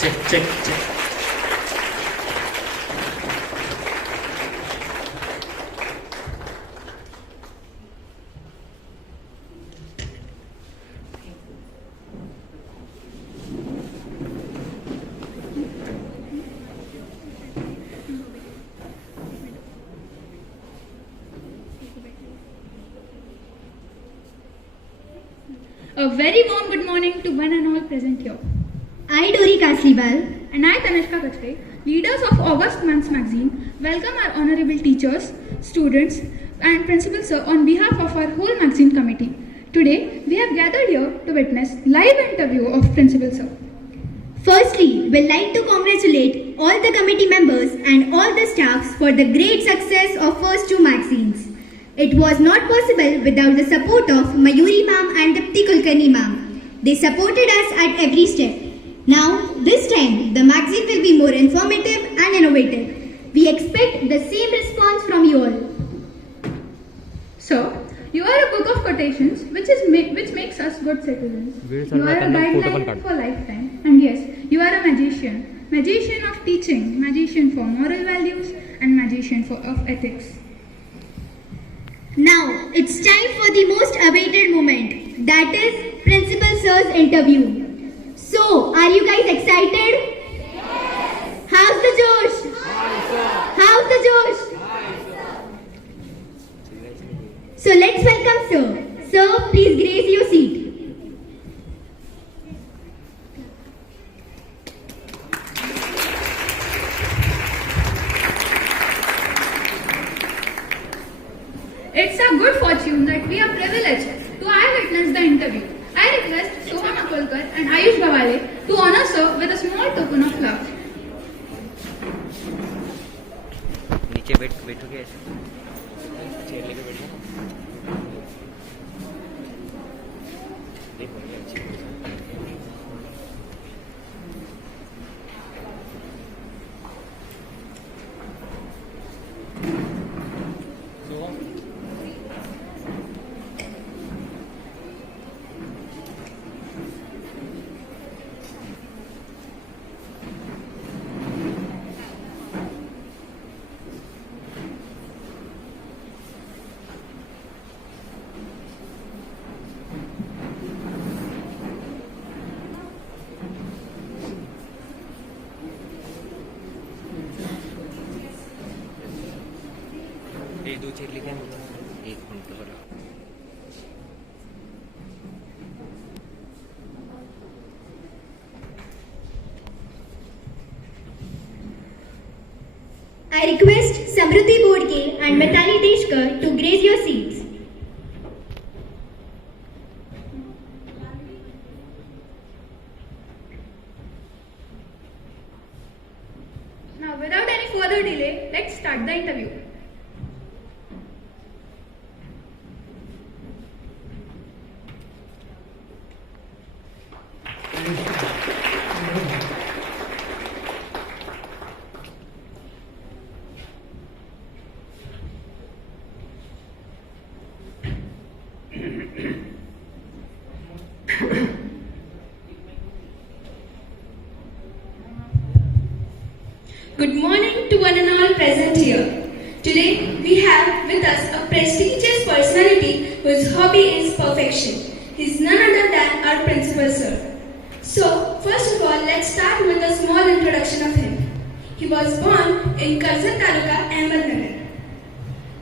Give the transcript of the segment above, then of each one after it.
check. A very warm good morning to one and all present here. I, Dori Kaslibal, And I, Tanishka Kachre, leaders of August Months magazine, welcome our honorable teachers, students, and principal sir on behalf of our whole magazine committee. Today, we have gathered here to witness live interview of principal sir. firstly, we'd like to congratulate all the committee members and all the staffs for the great success of first two magazines. It was not possible without the support of Mayuri ma'am and Dipti Kulkarni ma'am. They supported us at every step. Now, this time, the magazine will be more informative and innovative. We expect the same response from you all. So, you are a book of quotations which makes us good citizens. You are a guideline for lifetime. And yes, you are a magician. Magician of teaching, magician for moral values, and magician of ethics. Now, it's time for the most awaited moment, that is Principal Sir's interview. So, are you guys excited? Yes! How's the Josh? How's the Josh? So, let's welcome Sir. Sir, please grace your seat. It's a good fortune that we are privileged to eyewitness the interview. I request Sohan Akolkar and Ayush Gawale to honor sir with a small token of love. नीचे बैठोगे ऐसे chair लेके बैठो देखो ये अच्छी एक दो चेयर लेके एक मिनट पर I request Samruddhi Bodke and Mitali Deshkar to grace your seats. Now, without any further delay, let's start the interview. Good morning to one and all present here. Today we have with us a prestigious personality whose hobby is perfection. He is none other than our principal sir. So, first of all, let's start with a small introduction of him. He was born in Karjat Taluka, Ahmednagar.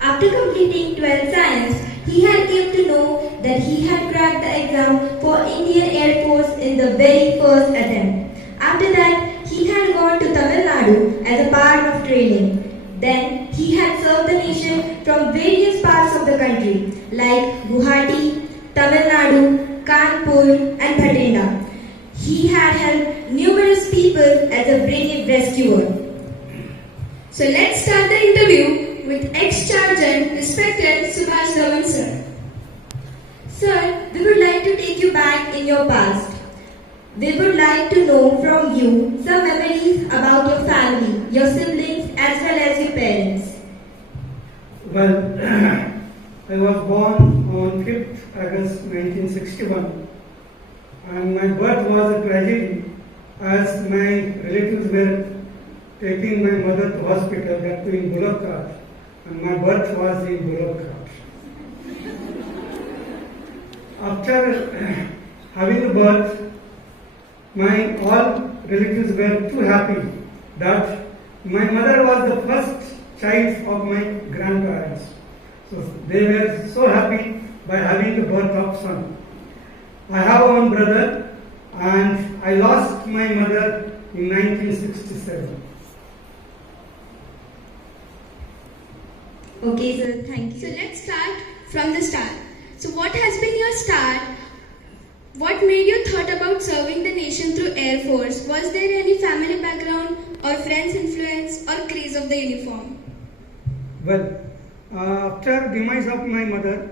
After completing 12th science, he had came to know that he had cracked the exam for Indian Air Force in the very first attempt. After that, he had gone to Tamil Nadu as a part of training. Then, he had served the nation from various parts of the country like Guwahati, Tamil Nadu, Kanpur and Bhatinda. He had helped numerous people as a brave rescuer. So let's start the interview with ex-sergeant respected Subhash Dhawan sir. Sir, we would like to take you back in your past. We would like to know from you some memories about your family, your siblings as well as your parents. Well, I was born on 5th August 1961 and my birth was a tragedy as my relatives were taking my mother to hospital, that too in bullock cart, and my birth was in bullock cart. After having the birth, my all relatives were too happy that my mother was the first child of my grandparents. So they were so happy by having the birth of son. I have one brother and I lost my mother in 1967. Okay, sir, thank you. So let's start from the start. So what has been your start? What made you thought about serving the nation through Air Force? Was there any family background or friends influence or craze of the uniform? Well, after demise of my mother,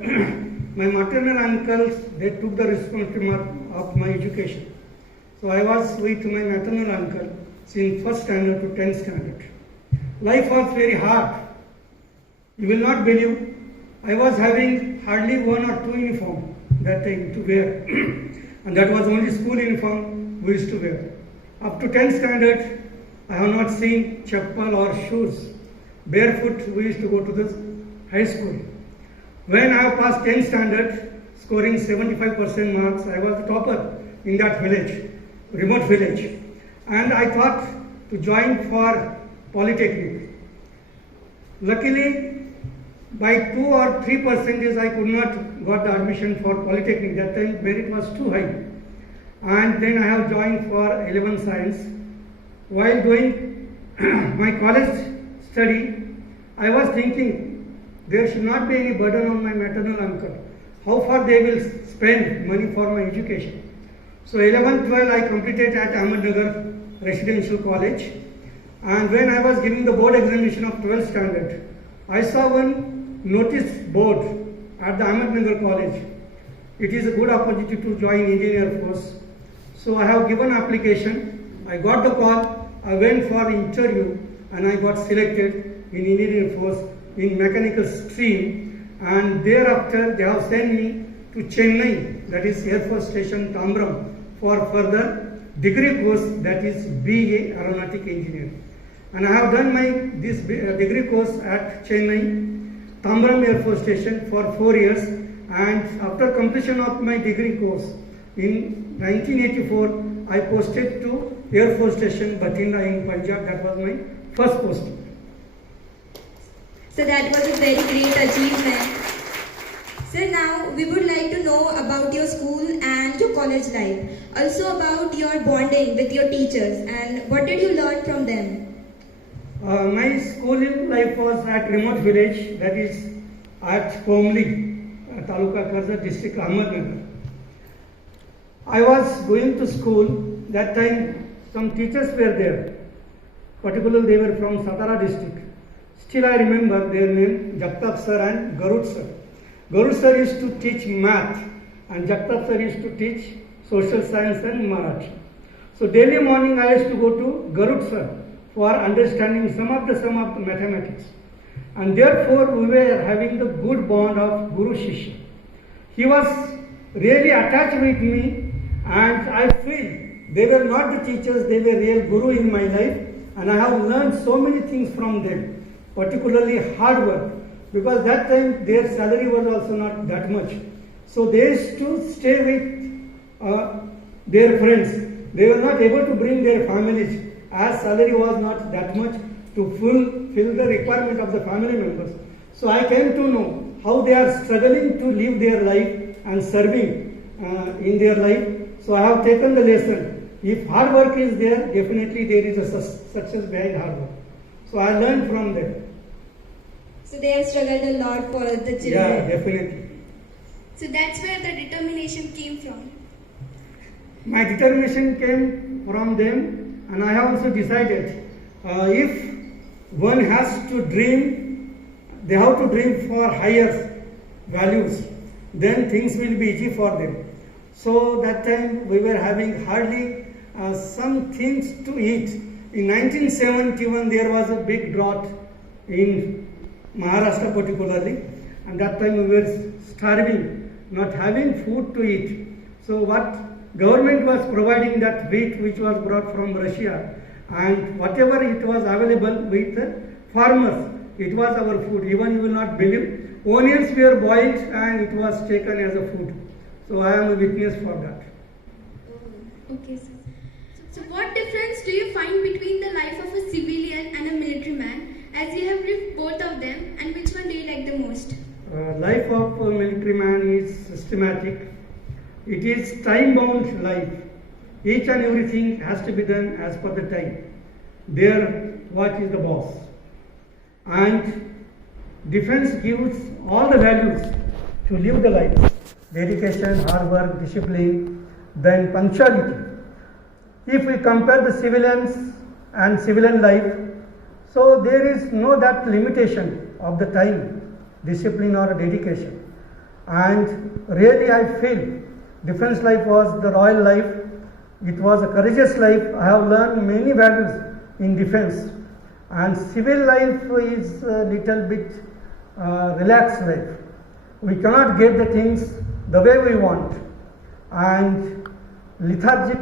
my maternal uncles, they took the responsibility of my education. So I was with my maternal uncle since 1st standard to 10th standard. Life was very hard. You will not believe, I was having hardly 1 or 2 uniform that time to wear. And that was only school uniform we used to wear. Up to 10th standard, I have not seen chappal or shoes. Barefoot we used to go to the high school. When I passed 10th standard, scoring 75% marks, I was the topper in that village, remote village. And I thought to join for Polytechnic. Luckily, by 2 or 3% I could not got the admission for Polytechnic. That time merit was too high. And then I have joined for 11 Science. While doing my college study, I was thinking there should not be any burden on my maternal uncle. How far they will spend money for my education. So 11, 12 I completed at Ahmednagar Residential College. And when I was giving the board examination of 12th standard, I saw one notice board at the Ahmednagar College. It is a good opportunity to join Indian Air Force. So I have given application. I got the call. I went for interview and I got selected in Indian Air Force in mechanical stream. And thereafter they have sent me to Chennai, that is Air Force Station Tambram, for further degree course, that is BA Aeronautic Engineer. And I have done this degree course at Chennai, Tambram Air Force Station for 4 years. And after completion of my degree course in 1984, I posted to Air Force Station Bathinda in Punjab. That was my first posting. So that was a very great achievement. So now we would like to know about your school and your college life. Also about your bonding with your teachers and what did you learn from them? My schooling life was at remote village, that is at Komli, Taluka Karza district, Ahmednagar. I was going to school, that time some teachers were there, particularly they were from Satara district. Still I remember their name, Jagtap sir and Garud sir. Garud sir used to teach math and Jagtap sir used to teach social science and Marathi. So daily morning I used to go to Garud sir for understanding some of the mathematics. And therefore we were having the good bond of Guru Shishya. He was really attached with me and I feel they were not the teachers, they were real Guru in my life and I have learned so many things from them, particularly hard work, because that time their salary was also not that much. So they used to stay with their friends. They were not able to bring their families as salary was not that much to fulfill the requirement of the family members. So I came to know how they are struggling to live their life and serving in their life. So I have taken the lesson. If hard work is there, definitely there is a success behind hard work. So I learned from them. So they have struggled a lot for the children. Yeah, definitely. So that's where the determination came from. My determination came from them, and I have also decided if one has to dream, they have to dream for higher values, then things will be easy for them. So that time we were having hardly some things to eat. In 1971 there was a big drought in Maharashtra particularly, and that time we were starving, not having food to eat. So what government was providing that wheat which was brought from Russia, and whatever it was available with the farmers, it was our food. Even you will not believe, onions were boiled and it was taken as a food. So I am a witness for that. Okay, sir. So what difference do you find between the life of a civilian and a military man, as you have lived both of them, and which one do you like the most? Life of a military man is systematic. It is time-bound life. Each and everything has to be done as per the time. There, what is the boss? And defense gives all the values to live the life. Dedication, hard work, discipline, then punctuality. If we compare the civilians and civilian life, so there is no that limitation of the time, discipline or dedication. And really I feel defense life was the royal life. It was a courageous life. I have learned many values in defense. And civil life is a little bit relaxed life. We cannot get the things the way we want. And lethargic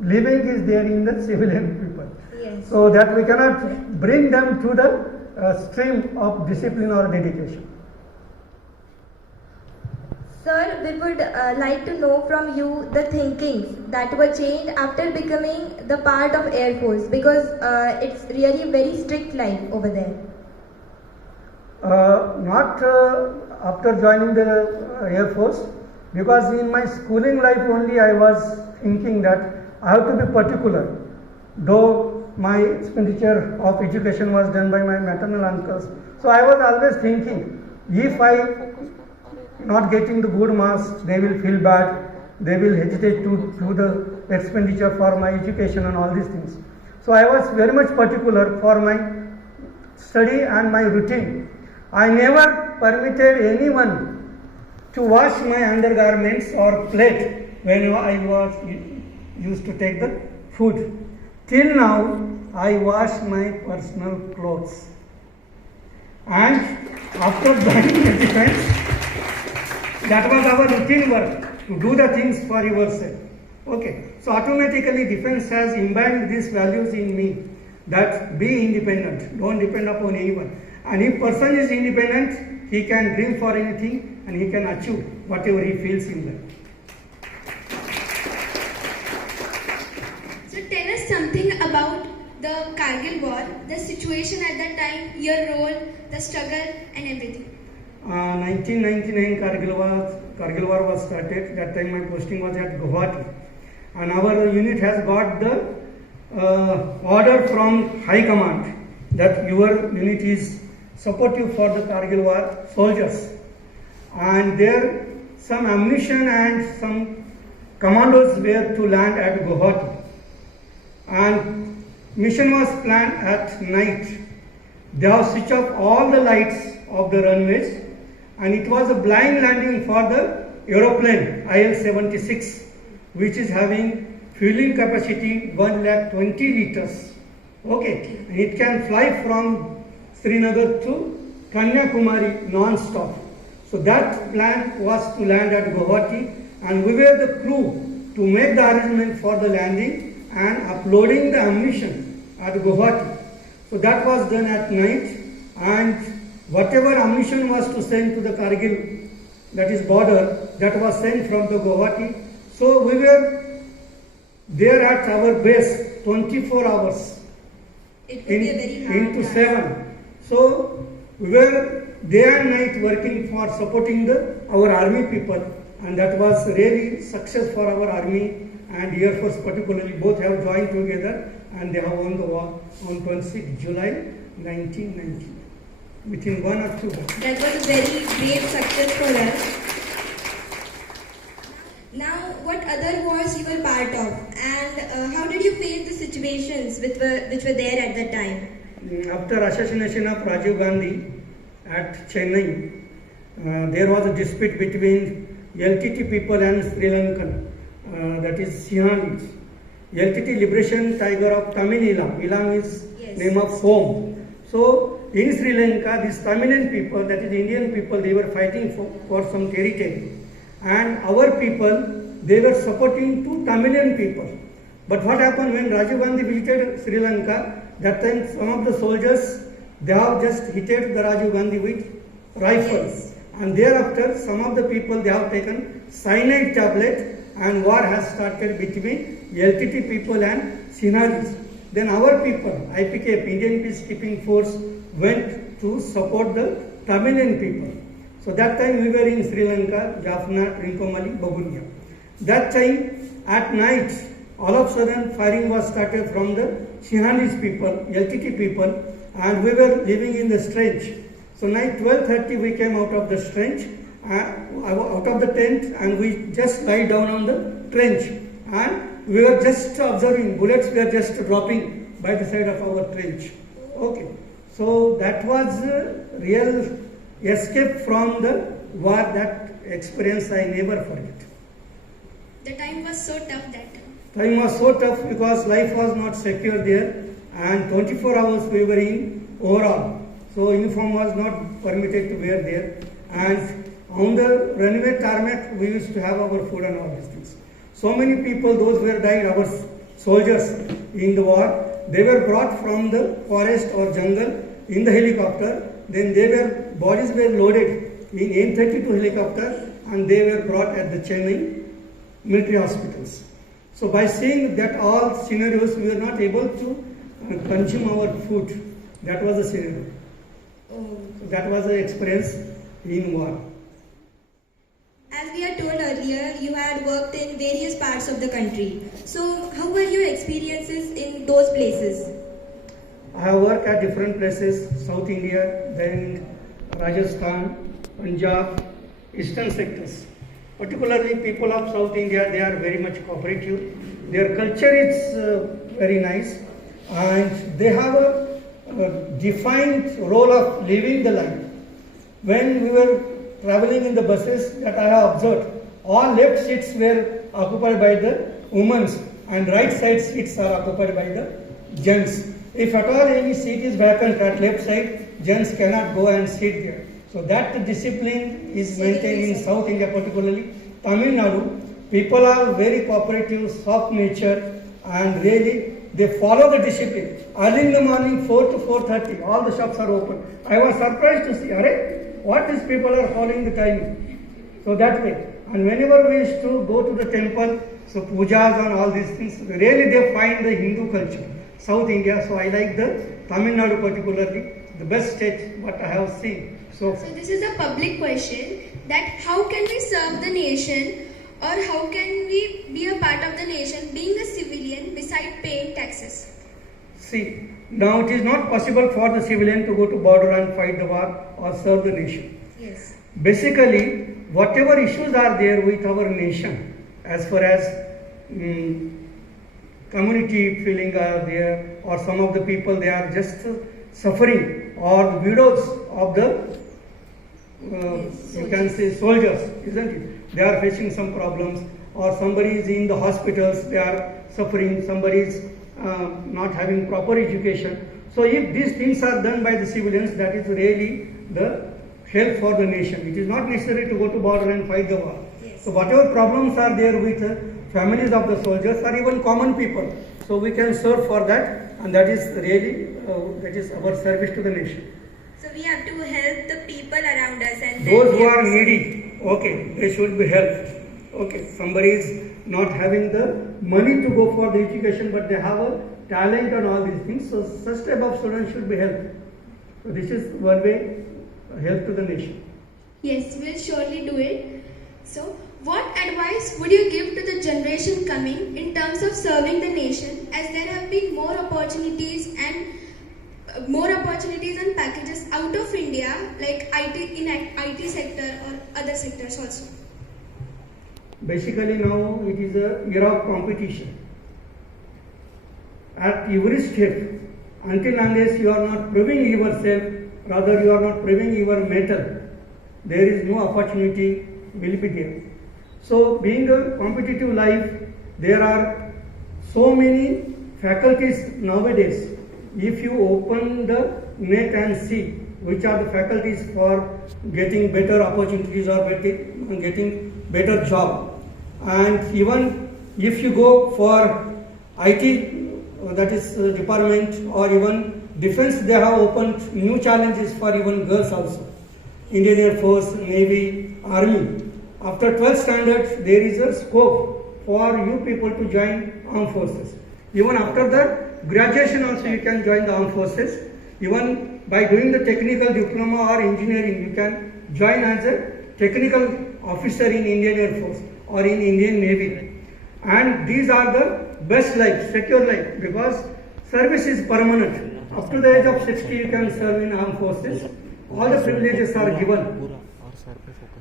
living is there in the civilian people. Yes. So that we cannot bring them to the stream of discipline or dedication. Sir, we would like to know from you the thinkings that were changed after becoming the part of Air Force, because it's really very strict life over there. Not after joining the Air Force, because in my schooling life only I was thinking that I have to be particular. Though my expenditure of education was done by my maternal uncles, so I was always thinking, if I not getting the good marks, they will feel bad, they will hesitate to do the expenditure for my education and all these things. So I was very much particular for my study and my routine. I never permitted anyone to wash my undergarments or plate when I was used to take the food. Till now, I wash my personal clothes. And after joining the defense, that was our routine work, to do the things for yourself. Okay, so automatically defense has imbibed these values in me, that be independent, don't depend upon anyone. And if person is independent, he can dream for anything and he can achieve whatever he feels in life. So tell us something about the Kargil war, the situation at that time, your role, the struggle and everything. 1999 Kargil war was started. That time my posting was at Guwahati, and our unit has got the order from High Command that your unit is supportive for the Kargil war soldiers, and there some ammunition and some commandos were to land at Guwahati, and mission was planned at night. They have switched off all the lights of the runways, and it was a blind landing for the aeroplane IL-76, which is having fueling capacity 120 liters. Okay, and it can fly from Srinagar to Kanyakumari non-stop. So that plan was to land at Guwahati, and we were the crew to make the arrangement for the landing and uploading the ammunition at Guwahati. So that was done at night, and whatever ammunition was to send to the Kargil, that is border, that was sent from the Guwahati. So we were there at our base 24 hours. It will be a very hard into task. 7. So we were day and night working for supporting our army people, and that was really success for our army and Air Force particularly. Both have joined together and they have won the war on 26 July 1990. Within 1 or 2 months. That was a very great success for us. Now, what other wars you were part of, and how did you face the situations which were there at that time? After assassination of Rajiv Gandhi at Chennai, there was a dispute between LTT people and Sri Lankan, that is Sinhalese. LTT Liberation Tiger of Tamil Eelam. Eelam is name of home. So in Sri Lanka, these Tamilian people, that is Indian people, they were fighting for some territory. and our people, they were supporting two Tamilian people. But what happened when Rajiv Gandhi visited Sri Lanka, that time some of the soldiers, they have just hit the Rajiv Gandhi with rifles. And thereafter, some of the people, they have taken cyanide tablet, and war has started between LTT people and Sinhalese. Then our people, IPKF, Indian Peacekeeping Force, went to support the Tamilian people. So that time we were in Sri Lanka, Jaffna, Trincomalee, Bagunia. That time at night, all of a sudden firing was started from the Sinhalese people, LTT people, and we were living in the trench. So night 12:30 we came out of the trench, out of the tent, and we just lie down on the trench. And we were just observing, bullets were just dropping by the side of our trench. Okay. So that was a real escape from the war. That experience I never forget. The time was so tough that time. Time was so tough because life was not secure there, and 24 hours we were in overall. So uniform was not permitted to wear there, and on the runway tarmac we used to have our food and all these things. So many people, those who were died, our soldiers in the war, they were brought from the forest or jungle in the helicopter. Then bodies were loaded in M32 helicopter, and they were brought at the Chennai military hospitals. So by seeing that all scenarios, we were not able to consume our food. That was the scenario. So that was the experience in war. As we are told earlier, you had worked in various parts of the country. So how were your experiences in those places? I have worked at different places, South India, then Rajasthan, Punjab, eastern sectors. Particularly people of South India, they are very much cooperative. Their culture is very nice, and they have a defined role of living the life. When we were traveling in the buses, that I have observed, all left seats were occupied by the women, and right side seats are occupied by the gents. If at all any seat is vacant at left side, gents cannot go and sit there. So that discipline is maintained in South India, particularly Tamil Nadu. People are very cooperative, soft nature, and really they follow the discipline. Early in the morning, 4 to 4:30, all the shops are open. I was surprised to see, what these people are following the timing. So that way. And whenever we used to go to the temple, so pujas and all these things, really they find the Hindu culture, South India. So I like the Tamil Nadu particularly, the best state what I have seen. So this is a public question, that how can we serve the nation, or how can we be a part of the nation being a civilian beside paying taxes? see, now it is not possible for the civilian to go to border and fight the war or serve the nation. Yes. Basically, whatever issues are there with our nation, as far as community feeling are there, or some of the people they are just suffering, or the widows of the you can say soldiers, isn't it? They are facing some problems, or somebody is in the hospitals, they are suffering, somebody is not having proper education. So if these things are done by the civilians, that is really the help for the nation. It is not necessary to go to border and fight the war. Yes. So whatever problems are there with families of the soldiers or even common people, so we can serve for that, and that is really that is our service to the nation. So we have to help the people around us, and Those who are needy, okay, they should be helped. Okay, somebody is not having the money to go for the education, but they have a talent and all these things. So such type of students should be helped. So this is one way help to the nation. Yes, we'll surely do it. So, what advice would you give to the generation coming in terms of serving the nation, as there have been more opportunities and packages out of India, like IT sector or other sectors also? Basically now it is a era of competition. At every step, until unless you are not proving yourself, rather you are not proving your mettle, there is no opportunity will be there. So being a competitive life, there are so many faculties nowadays. If you open the net and see which are the faculties for getting better opportunities or getting better job. And even if you go for IT, that is department, or even defense, they have opened new challenges for even girls also. Indian Air Force, Navy, Army. After 12th standard, there is a scope for you people to join armed forces. Even after that, graduation also you can join the armed forces. Even by doing the technical diploma or engineering, you can join as a technical officer in Indian Air Force or in Indian Navy. And these are the best life, secure life, because service is permanent. Up to the age of 60, you can serve in armed forces. All the privileges are given.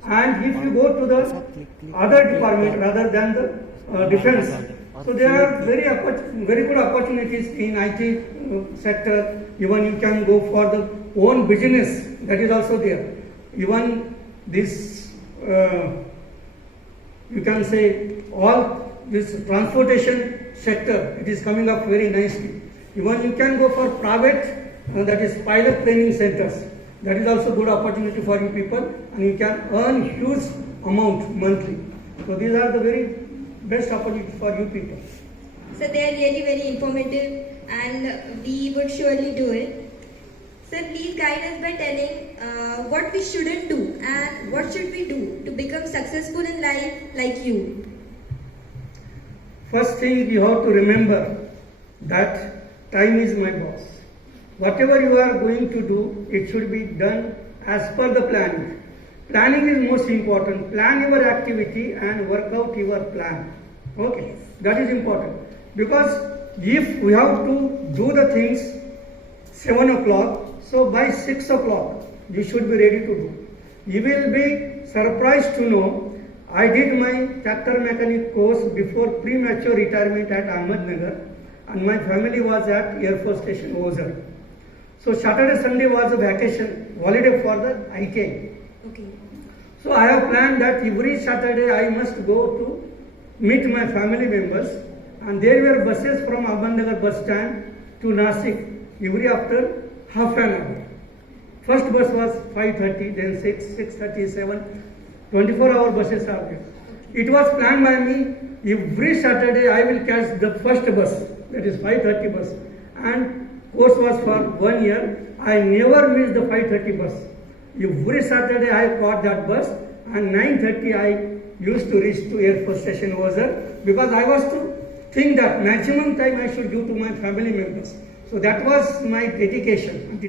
And if you go to the other department rather than the defense, so there are very good opportunities in IT sector. Even you can go for the own business, that is also there. Even this, you can say, all this transportation sector, it is coming up very nicely. Even you can go for private, that is pilot training centers. That is also good opportunity for you people, and you can earn huge amount monthly. So these are the very best opportunity for you people. So they are really very informative, and we would surely do it. Sir, please guide us by telling what we shouldn't do and what should we do to become successful in life like you. First thing you have to remember that time is my boss. Whatever you are going to do, it should be done as per the planning. Planning is most important. Plan your activity and work out your plan. Okay, that is important. Because if we have to do the things 7 o'clock, so by 6 o'clock you should be ready to do. You will be surprised to know I did my tractor mechanic course before premature retirement at Ahmednagar, and my family was at Air Force Station Ozar. So Saturday, Sunday was a vacation, holiday for the ITI. Okay. So I have planned that every Saturday I must go to meet my family members, and there were buses from Ahmednagar bus stand to Nasik every after half an hour. First bus was 5:30, then 6, 6:30, 7, 24-hour buses are there. It was planned by me, every Saturday I will catch the first bus, that is 5:30 bus, and course was for 1 year. I never missed the 5:30 bus. Every Saturday I caught that bus, and 9:30 I used to reach to Air Force Station Ozar, because I was to think that maximum time I should give to my family members. So that was my dedication.